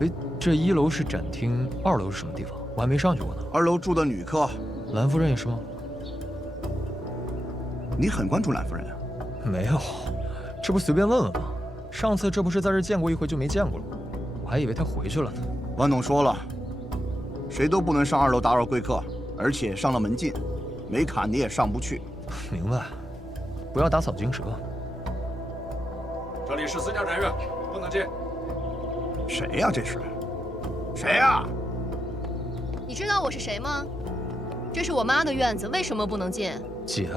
哎，这1楼是展厅，2楼是什么地方？我还没上去过呢。2楼住的女客，兰夫人也是吗？你很关注兰夫人啊？没有，这不随便问问吗？上次这不是在这见过一回就没见过了吗？我还以为她回去了呢。王董说了，谁都不能上2楼打扰贵客，而且上了门禁，没卡你也上不去。明白，不要打草惊蛇。这里是私家宅院，不能进。谁呀？这是谁呀？你知道我是谁吗？这是我妈的院子，为什么不能进？姐，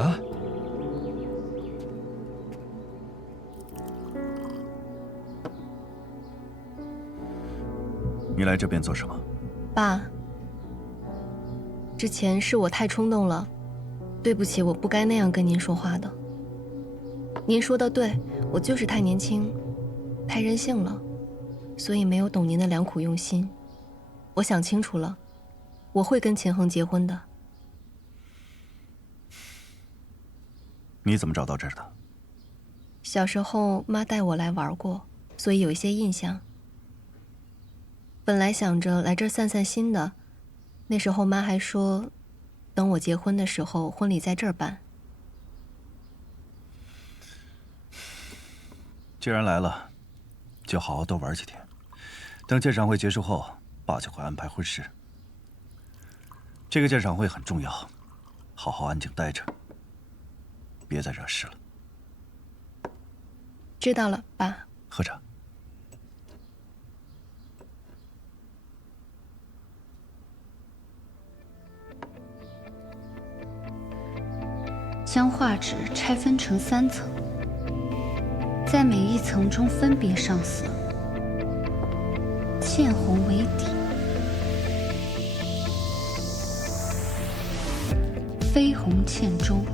你来这边做什么？爸，之前是我太冲动了，对不起，我不该那样跟您说话的。您说的对，我就是太年轻，太任性了，所以没有懂您的良苦用心。我想清楚了，我会跟秦恒结婚的。你怎么找到这儿的？小时候妈带我来玩过，所以有一些印象。本来想着来这儿散散心的，那时候妈还说，等我结婚的时候，婚礼在这儿办。既然来了，就好好多玩几天。等鉴赏会结束后，爸就会安排婚事。这个鉴赏会很重要，好好安静待着，别再惹事了。知道了，爸。喝茶。将画纸拆分成3层，在每一层中分别上色，茜红为底，绯红嵌中。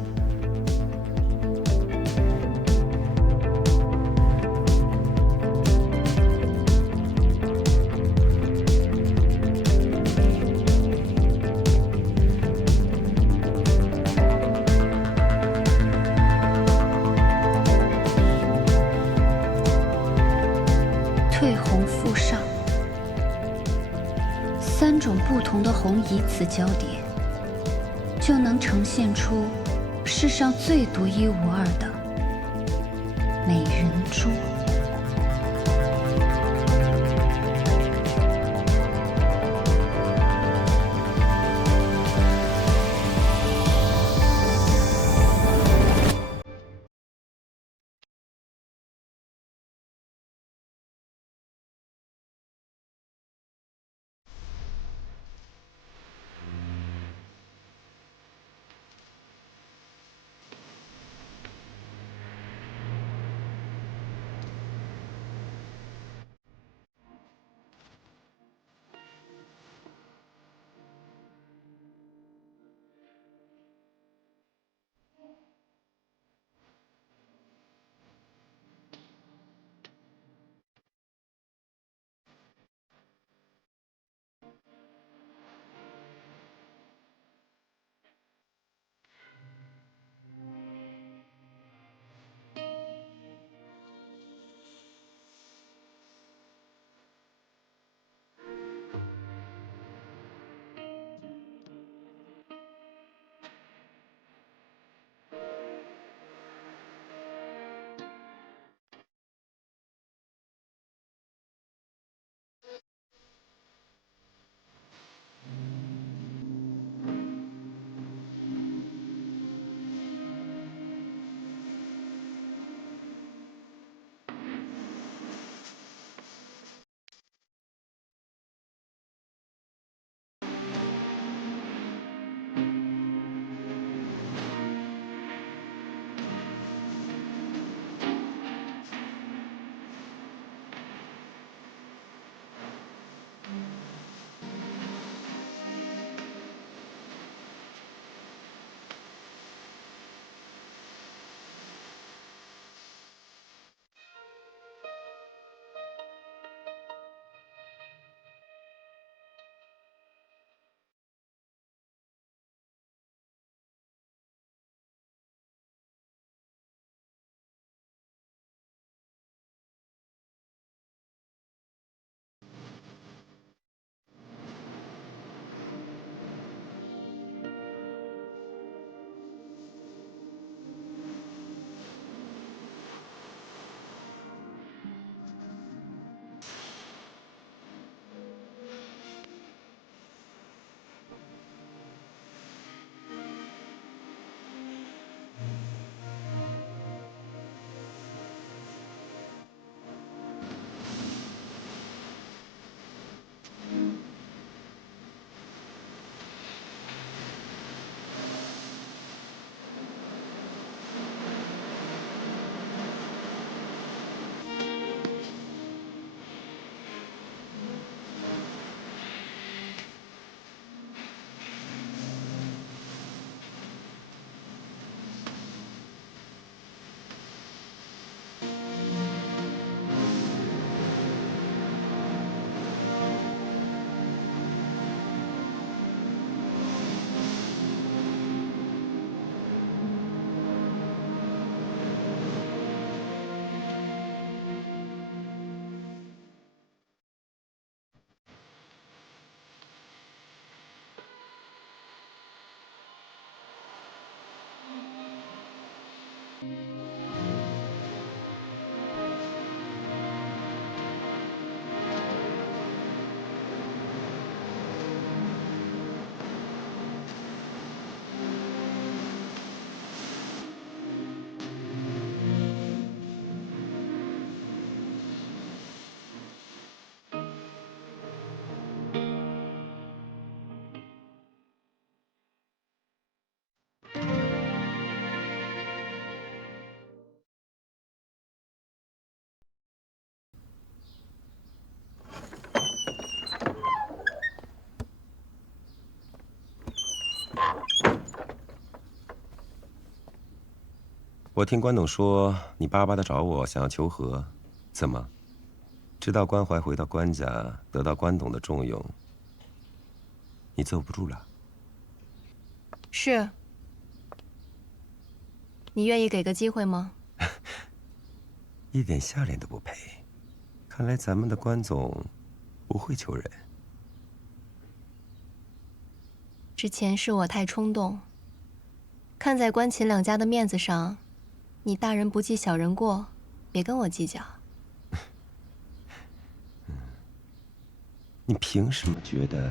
褪红复上，3种不同的红以此交叠，就能呈现出世上最独一无二的美人珠。我听关董说你巴巴的找我，想要求和，怎么？知道关怀回到关家，得到关董的重用，你坐不住了？是。你愿意给个机会吗？一点笑脸都不配，看来咱们的关总不会求人。之前是我太冲动，看在关秦两家的面子上，你大人不计小人过，别跟我计较。你凭什么觉得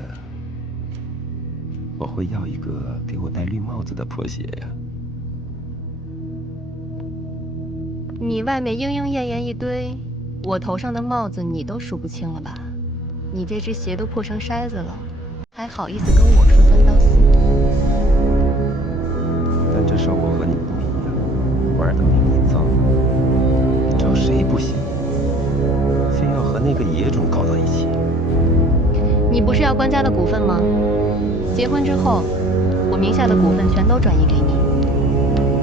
我会要一个给我戴绿帽子的破鞋呀？你外面莺莺燕燕一堆，我头上的帽子你都数不清了吧？你这只鞋都破成筛子了，还好意思跟我说三道四？但这事儿我和你不一样，玩的没你糟。找谁不行，非要和那个野种搞到一起。你不是要关家的股份吗？结婚之后，我名下的股份全都转移给你，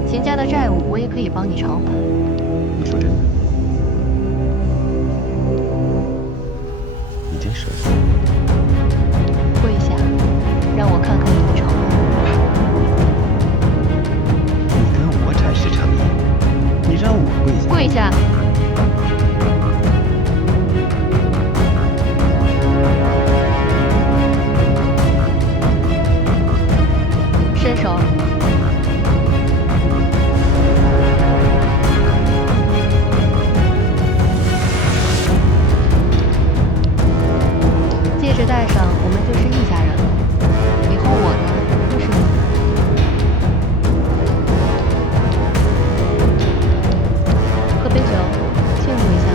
秦家的债务我也可以帮你偿还。你说真的？你真舍得？跪下，让我看看你的诚意。你跟我展示诚意，你让我跪下？跪下！伸手。戒指戴上，我们就是一家人了。以后我的就是你的。喝杯酒，庆祝一下。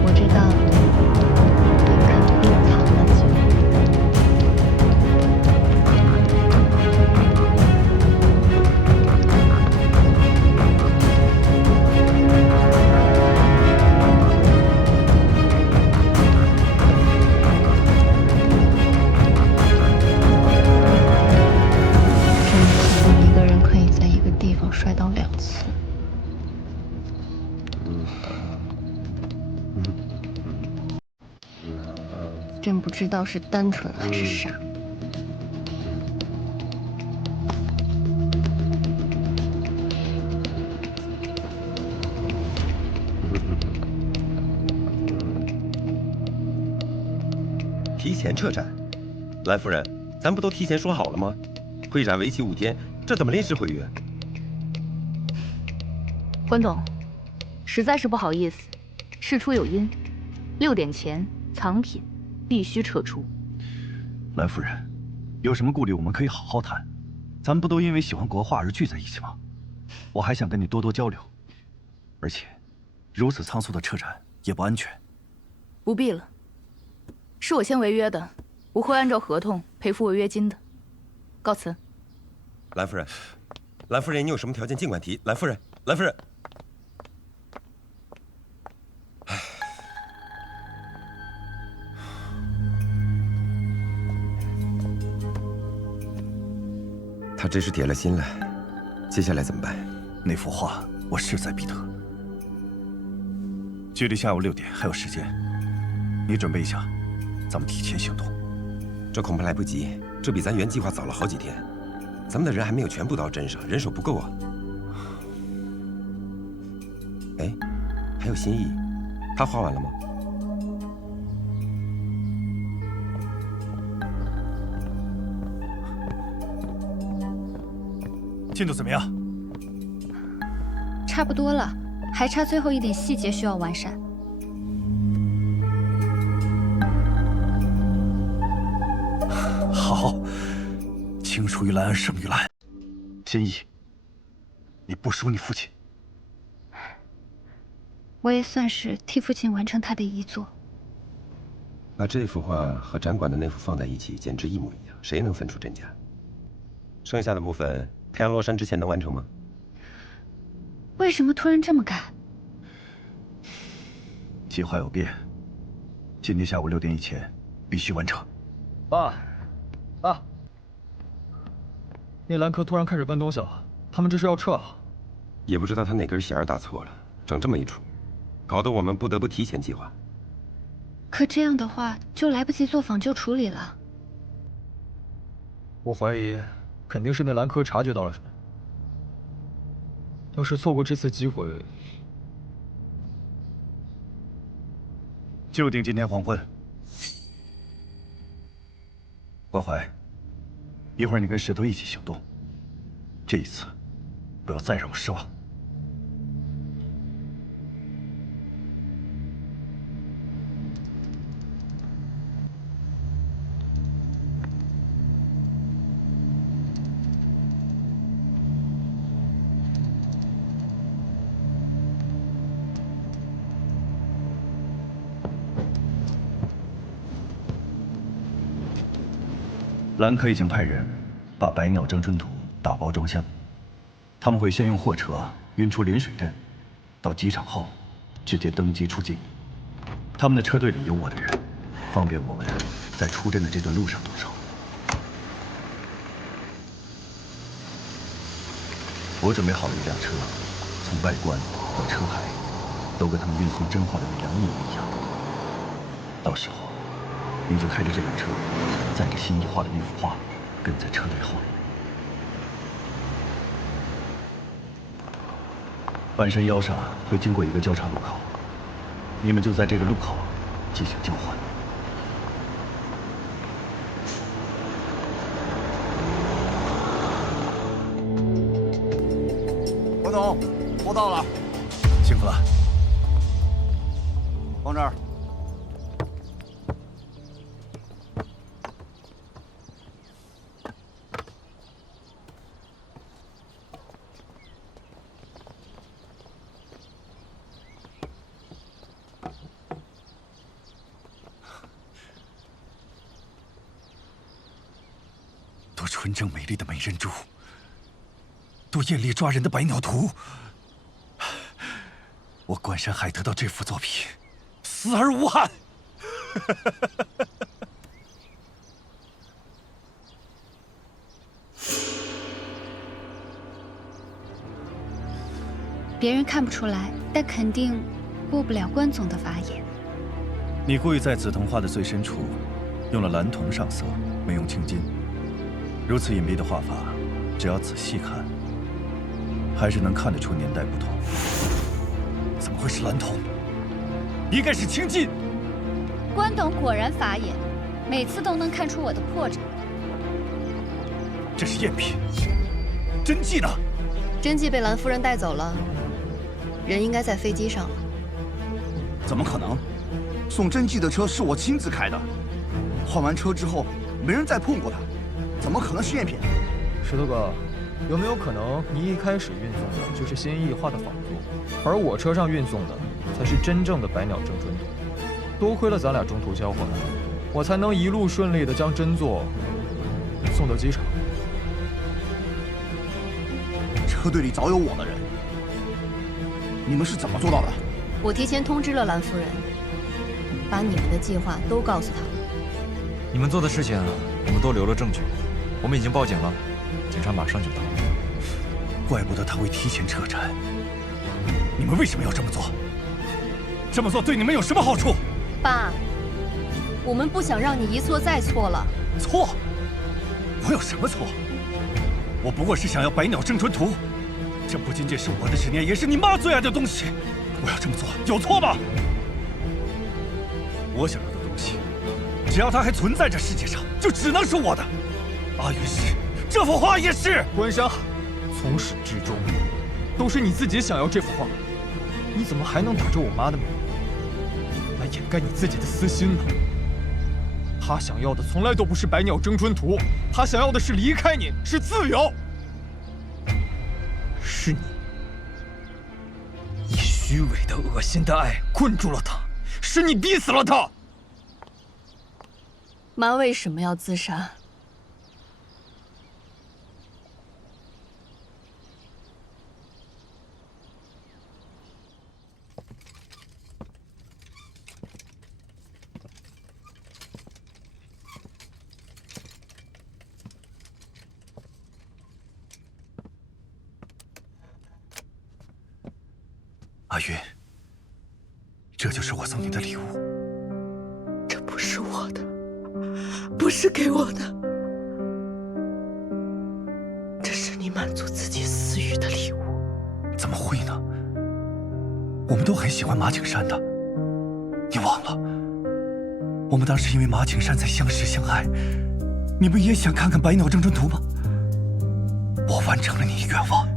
我知道你肯定藏了酒。真没想到一个人可以在一个地方摔倒2次。真不知道是单纯还是傻。提前撤展，蓝夫人，咱不都提前说好了吗？会展为期5天，这怎么临时毁约？关总，实在是不好意思，事出有因，6点前藏品必须撤出。蓝夫人，有什么顾虑我们可以好好谈，咱们不都因为喜欢国画而聚在一起吗？我还想跟你多多交流，而且，如此仓促的撤展也不安全。不必了，是我先违约的，我会按照合同赔付违约金的。告辞。蓝夫人，蓝夫人，你有什么条件尽管提。蓝夫人，蓝夫人。他这是铁了心了，接下来怎么办？那幅画我势在必得，距离下午6点还有时间，你准备一下，咱们提前行动。这恐怕来不及，这比咱原计划早了好几天，咱们的人还没有全部到镇上，人手不够啊。哎，还有心意，他画完了吗？进度怎么样？差不多了，还差最后一点细节需要完善。好，青出于蓝而胜于蓝。心意，你不输你父亲。我也算是替父亲完成他的遗作。把这幅画和展馆的那幅放在一起，简直一模一样，谁能分出真假？剩下的部分，太阳落山之前能完成吗？为什么突然这么赶？计划有变，今天下午6点以前必须完成。爸，爸，那兰科突然开始搬东西了，他们这是要撤啊？也不知道他哪根弦儿打错了，整这么一出，搞得我们不得不提前计划。可这样的话，就来不及做仿旧处理了。我怀疑，肯定是那兰科察觉到了什么。要是错过这次机会，就定今天黄昏。关怀，一会儿你跟石头一起行动。这一次，不要再让我失望。兰科已经派人把百鸟争春图打包装箱，他们会先用货车运出临水镇，到机场后直接登机出境。他们的车队里有我的人，方便我们在出镇的这段路上动手。我准备好了一辆车，从外观到车牌，都跟他们运送真话的力量一模一样。到时候，你就开着这辆车，载着心意画的那幅画，跟在车队后面。半山腰上会经过一个交叉路口，你们就在这个路口进行交换。郭总，货到了，辛苦了。放这儿。多纯正美丽的美人珠，多艳丽抓人的百鸟图。我关山海得到这幅作品，死而无憾。别人看不出来，但肯定过不了关总的法眼。你故意在紫藤花的最深处用了蓝铜上色，没用青金。如此隐蔽的画法，只要仔细看，还是能看得出年代不同。怎么会是蓝铜？应该是青金。关董果然法眼，每次都能看出我的破绽。这是赝品，真迹呢？真迹被兰夫人带走了，人应该在飞机上了。怎么可能？送真迹的车是我亲自开的，换完车之后没人再碰过它，怎么可能是赝品？石头哥，有没有可能你一开始运送的就是心意画的仿作，而我车上运送的才是真正的百鸟争春图？多亏了咱俩中途交换，我才能一路顺利的将真作送到机场。车队里早有我的人，你们是怎么做到的？我提前通知了兰夫人，把你们的计划都告诉她了。你们做的事情，我们都留了证据，我们已经报警了，警察马上就到。怪不得他会提前撤站。你们为什么要这么做？这么做对你们有什么好处？爸，我们不想让你一错再错了。错？我有什么错？我不过是想要百鸟争春图，这不仅仅是我的执念，也是你妈最爱的东西。我要这么做有错吗？我想要的东西，只要它还存在这世界上，就只能是我的。阿云是，这幅画也是。关山海，从始至终都是你自己想要这幅画，你怎么还能打着我妈的名来掩盖你自己的私心呢？她想要的从来都不是百鸟争春图，她想要的是离开你，是自由。是你，以虚伪的、恶心的爱困住了她，是你逼死了她。妈为什么要自杀？阿云，这就是我送你的礼物。这不是我的，不是给我的，这是你满足自己私欲的礼物。怎么会呢？我们都很喜欢马景山的，你忘了？我们当时因为马景山才相识相爱，你们也想看看《百鸟正传图》吗？我完成了你的愿望。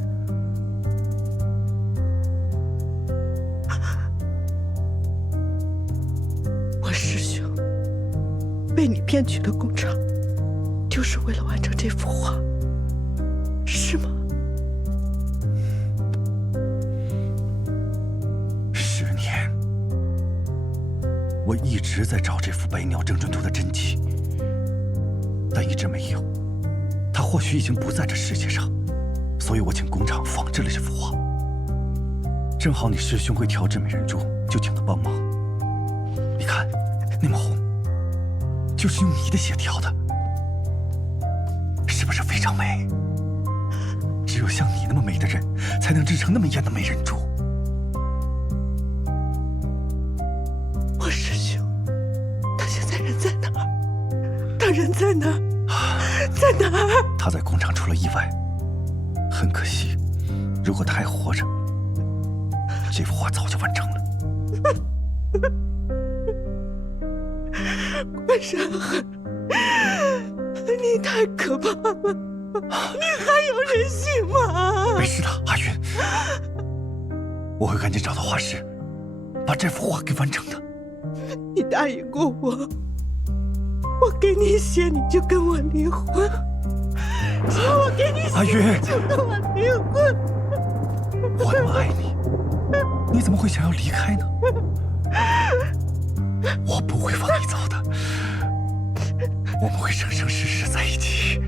我师兄被你骗去了工厂，就是为了完成这幅画，是吗？10年，我一直在找这幅《百鸟正传图》的真迹，但一直没有。它或许已经不在这世界上，所以我请工厂仿制了这幅画。正好你师兄会调制美人珠，就请他帮忙。你看，那么红，就是用你的血调的，是不是非常美？只有像你那么美的人，才能制成那么艳的美人珠。我师兄，他现在人在哪儿？他人在哪儿？在哪儿？他在工厂出了意外，很可惜。如果他还活着，这幅画早就完成了。关山海，你太可怕了！你还有人性吗？没事的，阿云，我会赶紧找到画师，把这幅画给完成的。你答应过我，我给你写，你就跟我离婚。只要我给你写，阿云，就跟我离婚。我那么爱你，你怎么会想要离开呢？我不会放你走的，我们会生生世世在一起。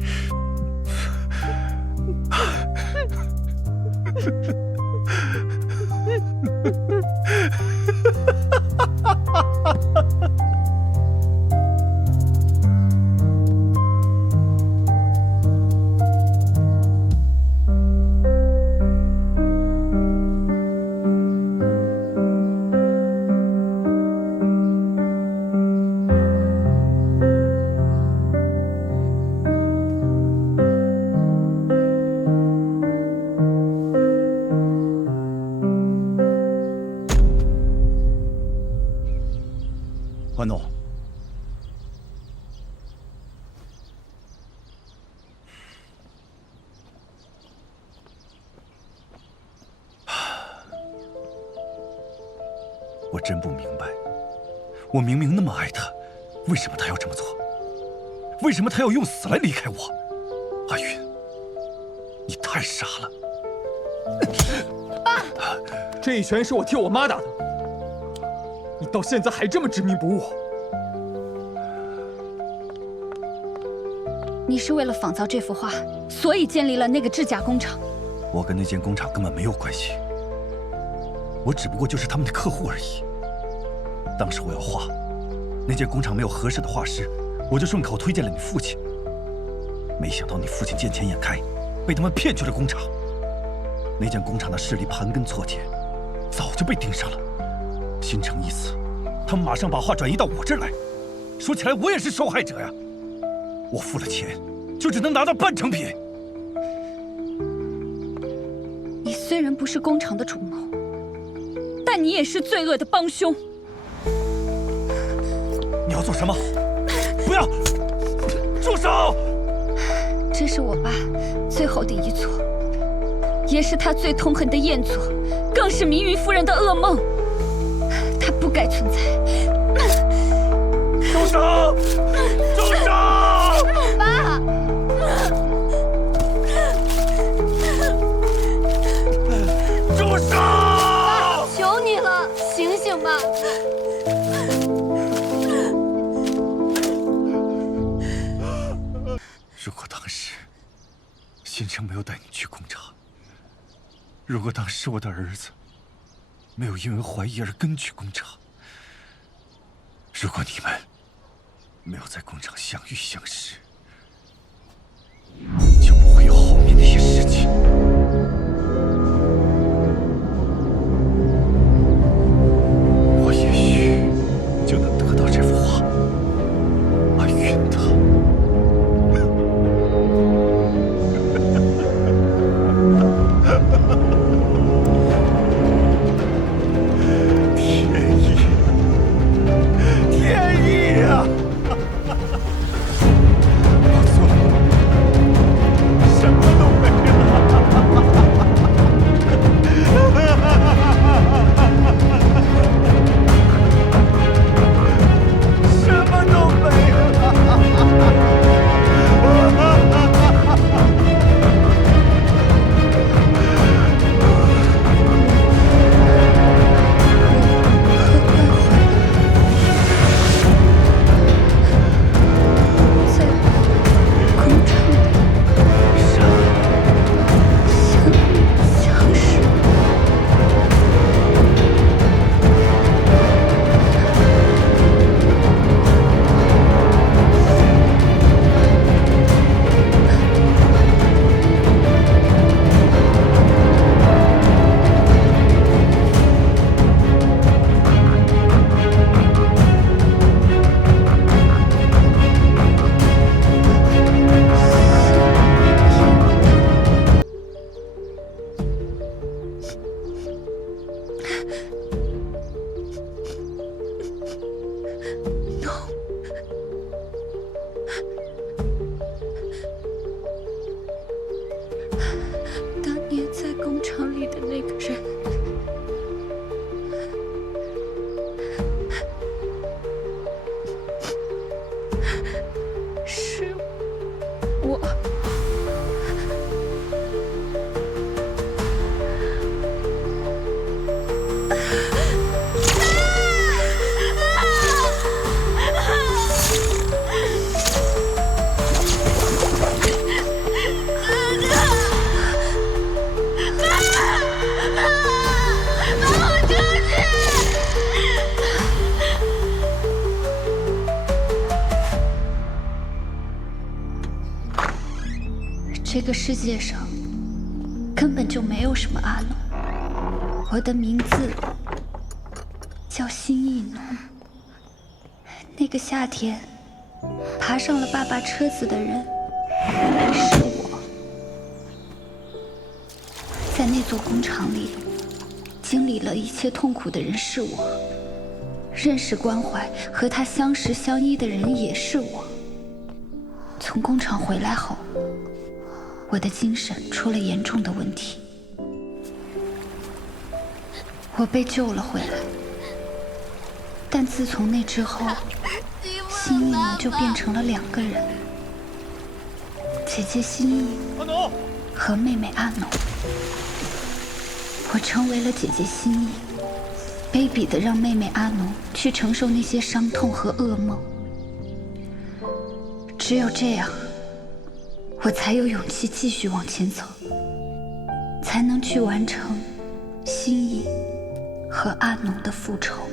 关总，我真不明白，我明明那么爱他，为什么他要这么做？为什么他要用死来离开我？阿云，你太傻了！爸，这一拳是我替我妈打的。你到现在还这么执迷不悟？你是为了仿造这幅画，所以建立了那个制假工厂。我跟那间工厂根本没有关系，我只不过就是他们的客户而已。当时我要画，那间工厂没有合适的画师，我就顺口推荐了你父亲。没想到你父亲见钱眼开，被他们骗去了工厂。那间工厂的势力盘根错节，早就被盯上了。心诚意死，他们马上把画转移到我这儿来。说起来，我也是受害者呀。我付了钱，就只能拿到半成品。你虽然不是工厂的主谋，但你也是罪恶的帮凶。你要做什么？不要！住手！这是我爸最后的遗作，也是他最痛恨的彦祖，更是明云夫人的噩梦。他不该存在。住手！住手！爸！住手！爸，求你了，醒醒吧！如果当时新城没有带你去工厂，如果当时我的儿子没有因为怀疑而跟去工厂，如果你们没有在工厂相遇相识，就不会有后面那些事情。里的那个人，是我。这个世界上根本就没有什么阿农，我的名字叫辛义农。那个夏天爬上了爸爸车子的人是我，在那座工厂里经历了一切痛苦的人是我，认识关怀和他相识相依的人也是我。从工厂回来后，我的精神出了严重的问题，我被救了回来。但自从那之后，辛义农就变成了2个人，姐姐辛义和妹妹阿农。我成为了姐姐辛义，卑鄙地让妹妹阿农去承受那些伤痛和噩梦。只有这样，我才有勇气继续往前走，才能去完成辛义和阿农的复仇。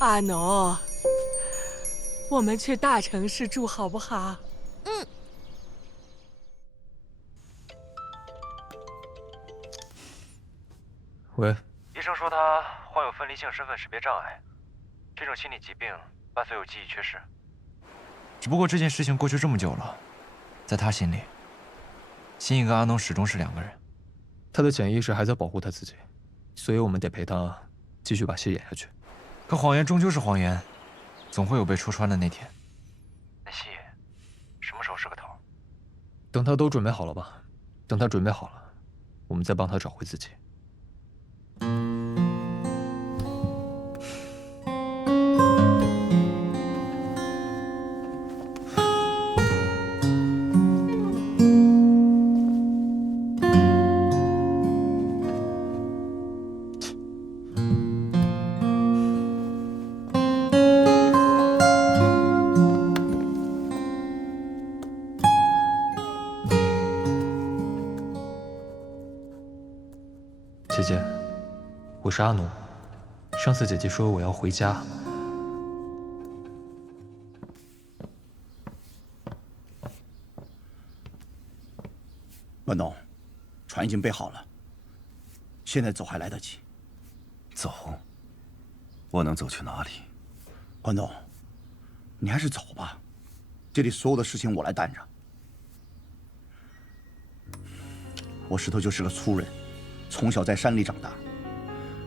阿农，我们去大城市住好不好？喂，医生说他患有分离性身份识别障碍，这种心理疾病伴随有记忆缺失。只不过这件事情过去这么久了，在他心里，辛义跟阿农始终是2个人。他的潜意识还在保护他自己，所以我们得陪他继续把戏演下去。可谎言终究是谎言，总会有被戳穿的那天。那戏什么时候是个头？等他都准备好了吧？等他准备好了，我们再帮他找回自己。姐姐，我是阿农。上次姐姐说我要回家。关东，船已经备好了，现在走还来得及。走？我能走去哪里？关东，你还是走吧，这里所有的事情我来担着。我石头就是个粗人。从小在山里长大，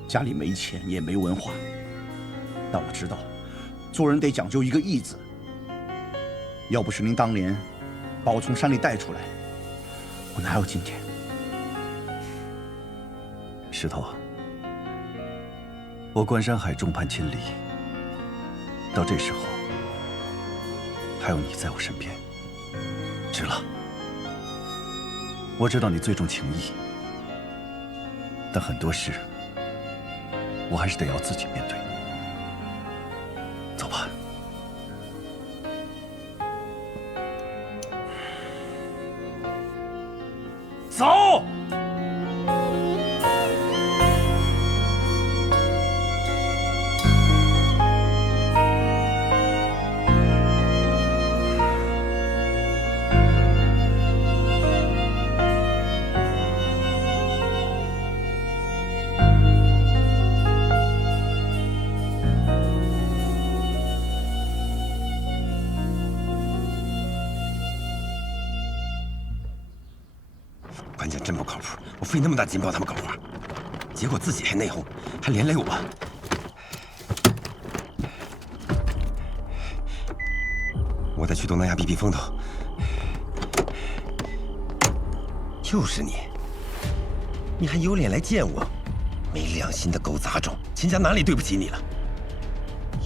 家里没钱也没文化，但我知道，做人得讲究一个义字。要不是您当年把我从山里带出来，我哪有今天？石头，我关山海众叛亲离，到这时候还有你在我身边，值了。我知道你最重情义。但很多事，我还是得要自己面对。走吧。走。关键真不靠谱，我费那么大劲帮他们搞活，结果自己还内讧，还连累我。我得去东南亚避避风头。又是你，你还有脸来见我？没良心的狗杂种！秦家哪里对不起你了？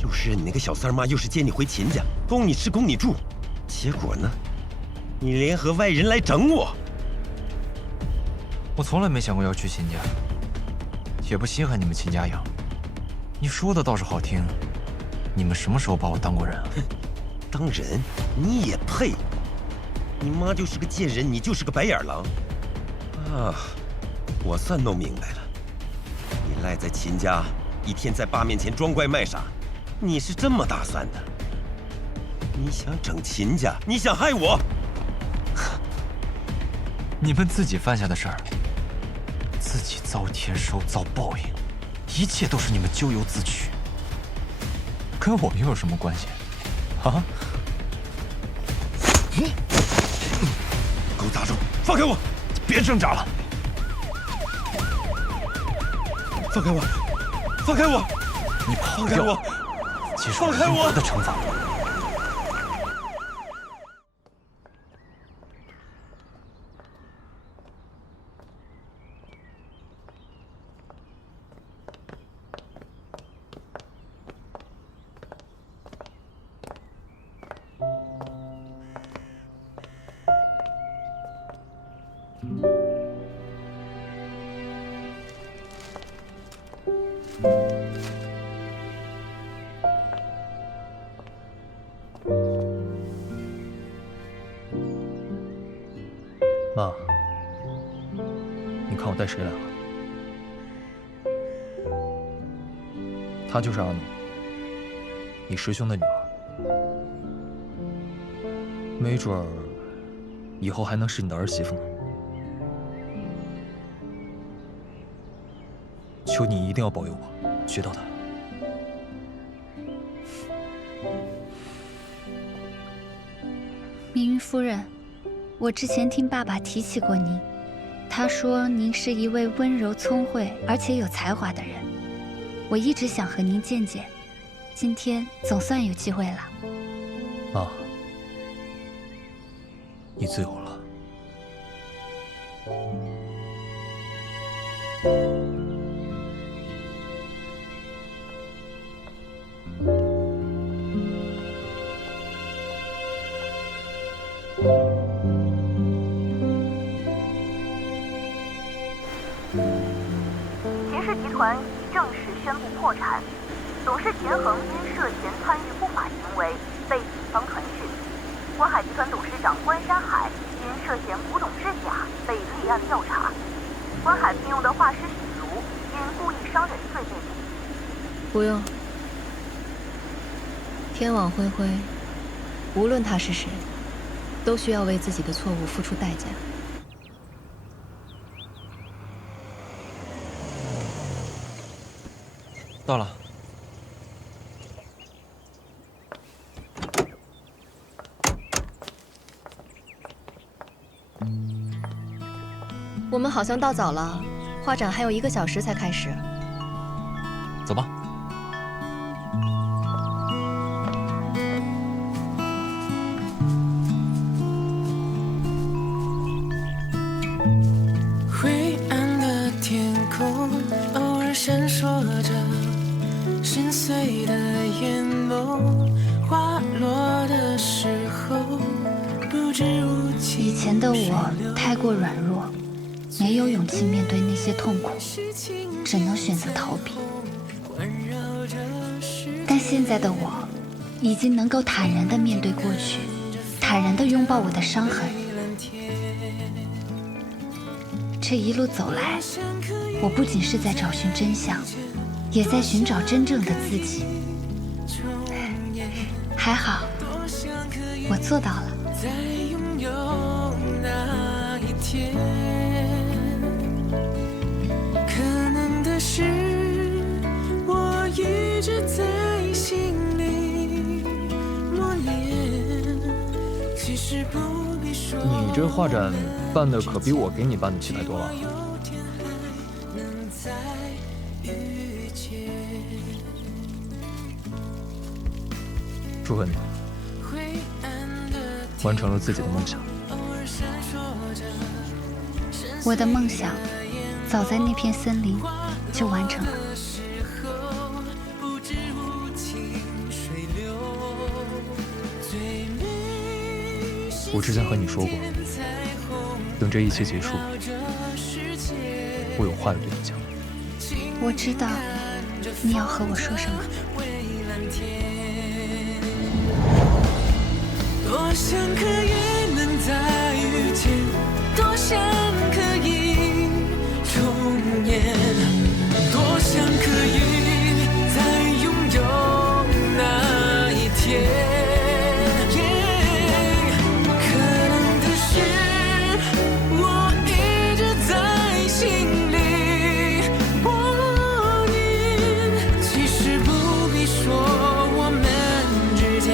又是认你那个小三妈，又是接你回秦家，供你吃，供你住。结果呢，你联合外人来整我。我从来没想过要去秦家，也不稀罕你们秦家养。你说的倒是好听，你们什么时候把我当过人啊？当人？你也配？你妈就是个贱人，你就是个白眼狼。啊，我算弄明白了，你赖在秦家，一天在爸面前装乖卖傻，你是这么打算的？你想整秦家，你想害我？你们自己犯下的事儿，自己遭天收遭报应，一切都是你们咎由自取，跟我又有什么关系？啊！狗杂种，放开我！别挣扎了！放开我！放开我！你跑掉！放开我！接受应得的惩罚。妈，你看我带谁来了？她就是阿奴，你师兄的女儿，没准儿以后还能是你的儿媳妇呢。求你一定要保佑我娶到她。明云夫人，我之前听爸爸提起过您，他说您是一位温柔聪慧而且有才华的人，我一直想和您见见，今天总算有机会了。妈，你自由了。秦氏集团已正式宣布破产，董事钱恒因涉嫌参与不法行为被警方传讯，关海集团董事长关山海因涉嫌古董制假被立案调查，关海聘用的画师许如因故意伤人罪被捕。不用，天网恢恢，无论他是谁，都需要为自己的错误付出代价。到了。我们好像到早了，画展还有1个小时才开始。走吧。灰暗的天空，偶尔闪烁着深邃的眼眸，滑落的时候不知无情。以前的我太过软弱，没有勇气面对那些痛苦，只能选择逃避。但现在的我，已经能够坦然地面对过去，坦然地拥抱我的伤痕。这一路走来，我不仅是在找寻真相，也在寻找真正的自己。还好，我做到了。在拥有那一天，可能的是我一直在心里磨练。其实不必说。你这画展办的可比我给你办的气派多了。祝贺你，完成了自己的梦想。我的梦想早在那片森林就完成了。我之前和你说过，等这一切结束，我有话要对你讲。我知道你要和我说什么。多想可以能再遇见，多想可以重演，多想可以再拥有那一天。可能的是，我一直在心里默念，其实不必说我们之间，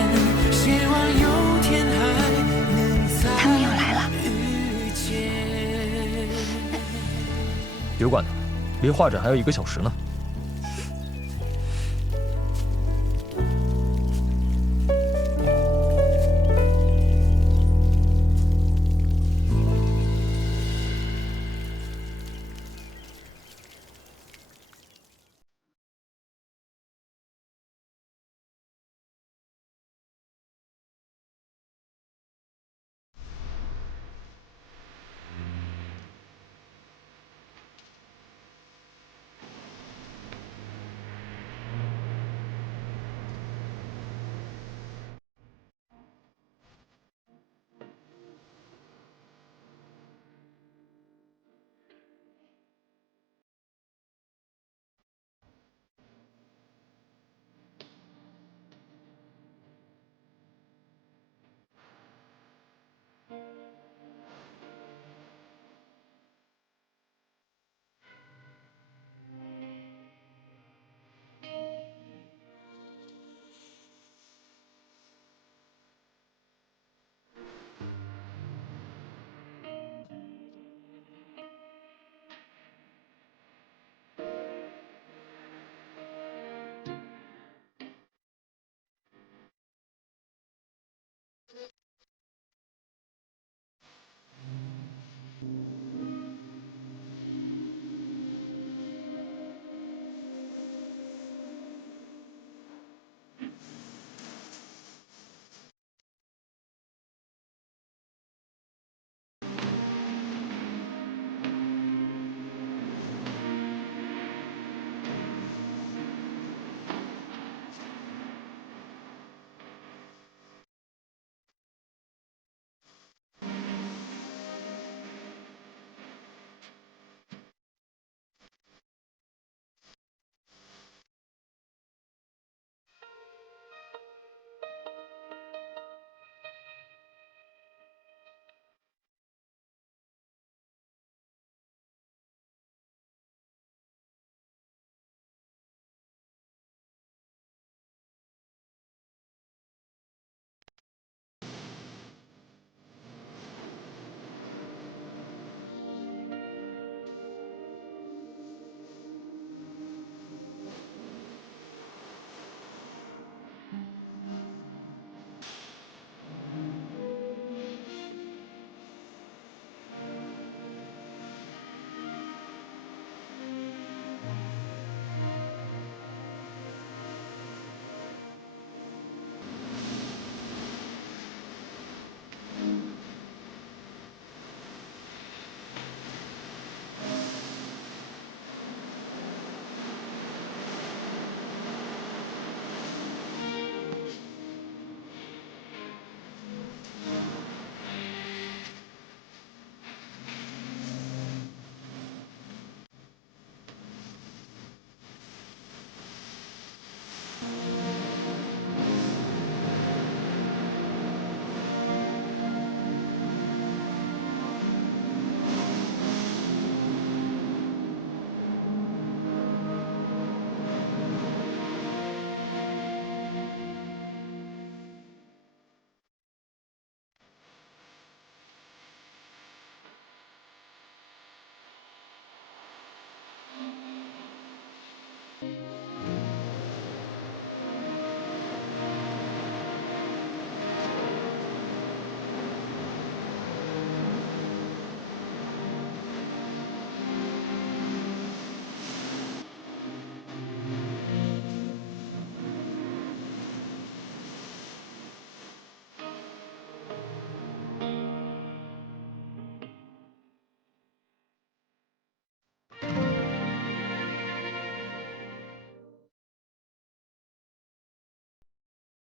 希望有天还能再他们要来了。别管他，离画展还有1个小时呢。